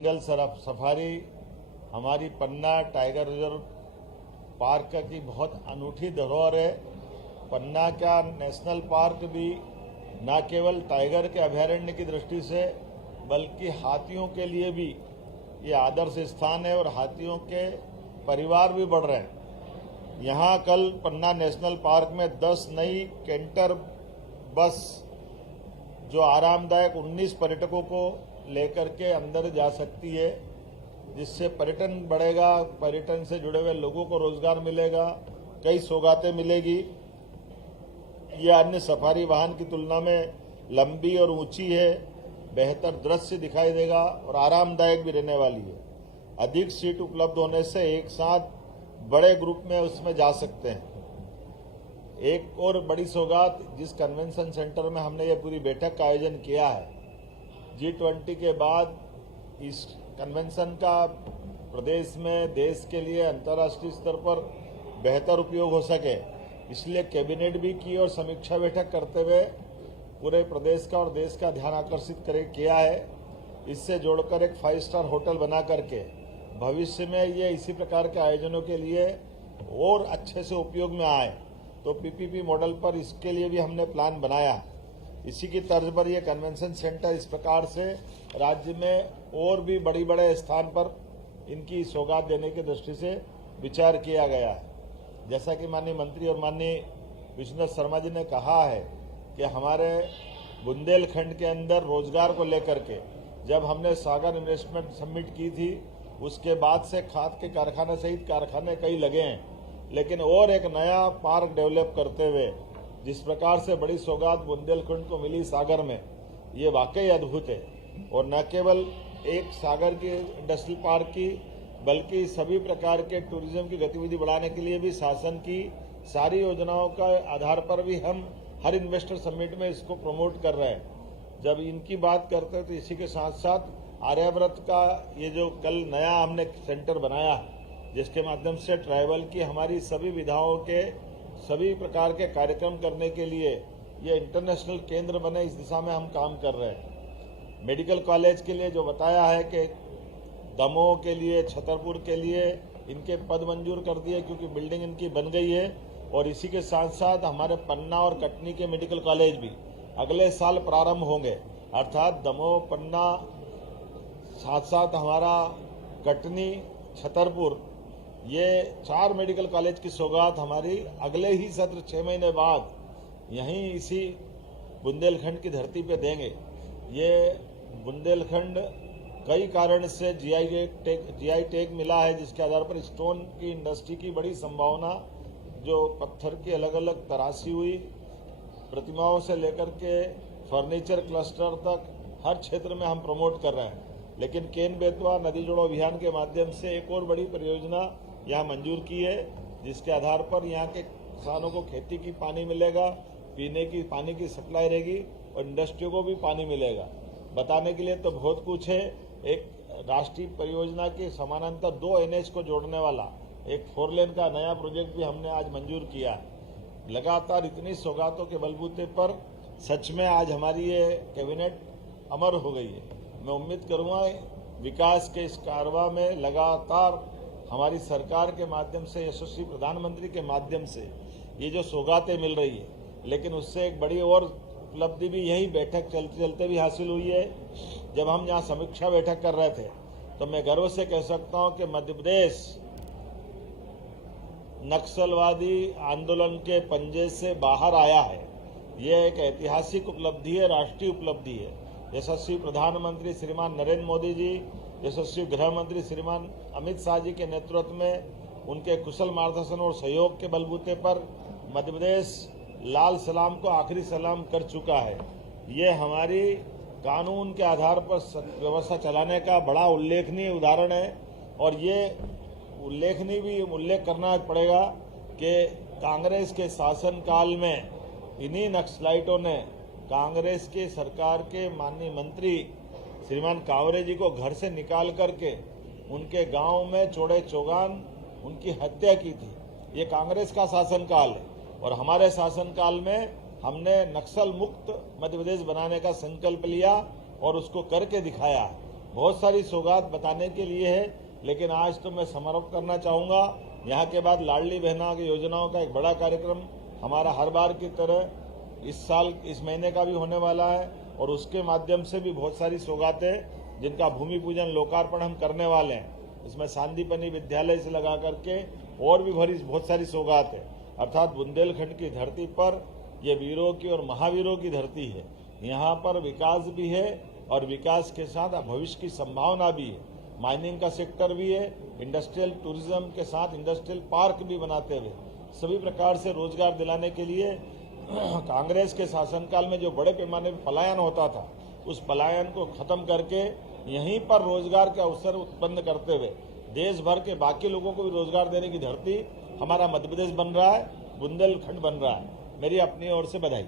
जंगल safari हमारी पन्ना tiger reserve park की बहुत अनूठी धरोहर है। पन्ना का नेशनल पार्क भी न केवल टाइगर के अभयारण्य की दृष्टि से बल्कि हाथियों के लिए भी ये आदर्श स्थान है और हाथियों के परिवार भी बढ़ रहे हैं। यहाँ कल पन्ना नेशनल पार्क में 10 नई कैंटर बस जो आरामदायक 19 पर्यटकों को लेकर के अंदर जा सकती है, जिससे पर्यटन बढ़ेगा, पर्यटन से जुड़े हुए लोगों को रोजगार मिलेगा, कई सौगातें मिलेगी। ये अन्य सफारी वाहन की तुलना में लंबी और ऊंची है, बेहतर दृश्य दिखाई देगा और आरामदायक भी रहने वाली है। अधिक सीट उपलब्ध होने से एक साथ बड़े ग्रुप में उसमें जा सकते हैं। एक और बड़ी सौगात, जिस कन्वेंशन सेंटर में हमने ये पूरी बैठक का आयोजन किया है, G20 के बाद इस कन्वेंशन का प्रदेश में देश के लिए अंतर्राष्ट्रीय स्तर पर बेहतर उपयोग हो सके, इसलिए कैबिनेट भी की और समीक्षा बैठक करते हुए पूरे प्रदेश का और देश का ध्यान आकर्षित किया है। इससे जोड़कर एक 5 स्टार होटल बना करके भविष्य में ये इसी प्रकार के आयोजनों के लिए और अच्छे से उपयोग में आए, तो PPP मॉडल पर इसके लिए भी हमने प्लान बनाया है। इसी की तर्ज पर यह कन्वेंशन सेंटर इस प्रकार से राज्य में और भी बड़े स्थान पर इनकी सौगात देने की दृष्टि से विचार किया गया है। जैसा कि माननीय मंत्री और माननीय विश्वनाथ शर्मा जी ने कहा है कि हमारे बुंदेलखंड के अंदर रोजगार को लेकर के जब हमने सागर इन्वेस्टमेंट समिट की थी, उसके बाद से खाद के कारखाने सहित कारखाने कई लगे हैं, लेकिन और एक नया पार्क डेवलप करते हुए जिस प्रकार से बड़ी सौगात बुंदेलखंड को मिली सागर में, ये वाकई अद्भुत है। और न केवल एक सागर की इंडस्ट्रियल पार्क की, बल्कि सभी प्रकार के टूरिज्म की गतिविधि बढ़ाने के लिए भी शासन की सारी योजनाओं का आधार पर भी हम हर इन्वेस्टर समिट में इसको प्रमोट कर रहे हैं। जब इनकी बात करते हैं तो इसी के साथ साथ आर्याव्रत का ये जो कल नया हमने सेंटर बनाया है, जिसके माध्यम से ट्राइबल की हमारी सभी विधाओं के सभी प्रकार के कार्यक्रम करने के लिए ये इंटरनेशनल केंद्र बने, इस दिशा में हम काम कर रहे हैं। मेडिकल कॉलेज के लिए जो बताया है कि दमोह के लिए, छतरपुर के लिए इनके पद मंजूर कर दिए क्योंकि बिल्डिंग इनकी बन गई है। और इसी के साथ साथ हमारे पन्ना और कटनी के मेडिकल कॉलेज भी अगले साल प्रारंभ होंगे, अर्थात दमोह, पन्ना, साथ साथ हमारा कटनी, छतरपुर, ये 4 मेडिकल कॉलेज की सौगात हमारी अगले ही सत्र 6 महीने बाद यहीं इसी बुंदेलखंड की धरती पे देंगे। ये बुंदेलखंड कई कारण से जीआई टैग मिला है, जिसके आधार पर स्टोन की इंडस्ट्री की बड़ी संभावना, जो पत्थर की अलग अलग तराशी हुई प्रतिमाओं से लेकर के फर्नीचर क्लस्टर तक हर क्षेत्र में हम प्रमोट कर रहे हैं। लेकिन केन बेतवा नदी जोड़ो अभियान के माध्यम से एक और बड़ी परियोजना यहाँ मंजूर की है, जिसके आधार पर यहाँ के किसानों को खेती की पानी मिलेगा, पीने की पानी की सप्लाई रहेगी और इंडस्ट्रियों को भी पानी मिलेगा। बताने के लिए तो बहुत कुछ है। एक राष्ट्रीय परियोजना के समानांतर 2 NH को जोड़ने वाला एक 4 लेन का नया प्रोजेक्ट भी हमने आज मंजूर किया है। लगातार इतनी सौगातों के बलबूते पर सच में आज हमारी ये कैबिनेट अमर हो गई है। मैं उम्मीद करूंगा विकास के इस कारवां में लगातार हमारी सरकार के माध्यम से, यशस्वी प्रधानमंत्री के माध्यम से ये जो सौगातें मिल रही है, लेकिन उससे एक बड़ी और उपलब्धि भी यही बैठक चलते चलते भी हासिल हुई है। जब हम यहाँ समीक्षा बैठक कर रहे थे तो मैं गर्व से कह सकता हूँ कि मध्य प्रदेश नक्सलवादी आंदोलन के पंजे से बाहर आया है। ये एक ऐतिहासिक उपलब्धि है, राष्ट्रीय उपलब्धि है। यशस्वी प्रधानमंत्री श्रीमान नरेंद्र मोदी जी, यशस्वी गृह मंत्री श्रीमान अमित शाह जी के नेतृत्व में उनके कुशल मार्गदर्शन और सहयोग के बलबूते पर मध्य प्रदेश लाल सलाम को आखिरी सलाम कर चुका है। ये हमारी कानून के आधार पर व्यवस्था चलाने का बड़ा उल्लेखनीय उदाहरण है। और ये उल्लेखनीय भी उल्लेख करना पड़ेगा कि कांग्रेस के शासनकाल में इन्हीं नक्सलाइटों ने कांग्रेस के सरकार के माननीय मंत्री श्रीमान कांवरे जी को घर से निकाल करके उनके गांव में चौड़े चौगान उनकी हत्या की थी। ये कांग्रेस का शासनकाल है और हमारे शासनकाल में हमने नक्सल मुक्त मध्य प्रदेश बनाने का संकल्प लिया और उसको करके दिखाया। बहुत सारी सौगात बताने के लिए है, लेकिन आज तो मैं समारोह करना चाहूँगा। यहाँ के बाद लाडली बहना की योजनाओं का एक बड़ा कार्यक्रम हमारा हर बार की तरह इस साल इस महीने का भी होने वाला है, और उसके माध्यम से भी बहुत सारी सौगातें जिनका भूमि पूजन लोकार्पण हम करने वाले हैं। इसमें सांदीपनी विद्यालय से लगा करके और भी बहुत सारी सौगात है। अर्थात बुंदेलखंड की धरती पर ये वीरों की और महावीरों की धरती है। यहाँ पर विकास भी है और विकास के साथ भविष्य की संभावना भी है। माइनिंग का सेक्टर भी है, इंडस्ट्रियल टूरिज्म के साथ इंडस्ट्रियल पार्क भी बनाते हुए सभी प्रकार से रोजगार दिलाने के लिए कांग्रेस के शासनकाल में जो बड़े पैमाने पर पलायन होता था, उस पलायन को खत्म करके यहीं पर रोजगार के अवसर उत्पन्न करते हुए देश भर के बाकी लोगों को भी रोजगार देने की धरती हमारा मध्य प्रदेश बन रहा है, बुंदेलखंड बन रहा है। मेरी अपनी ओर से बधाई।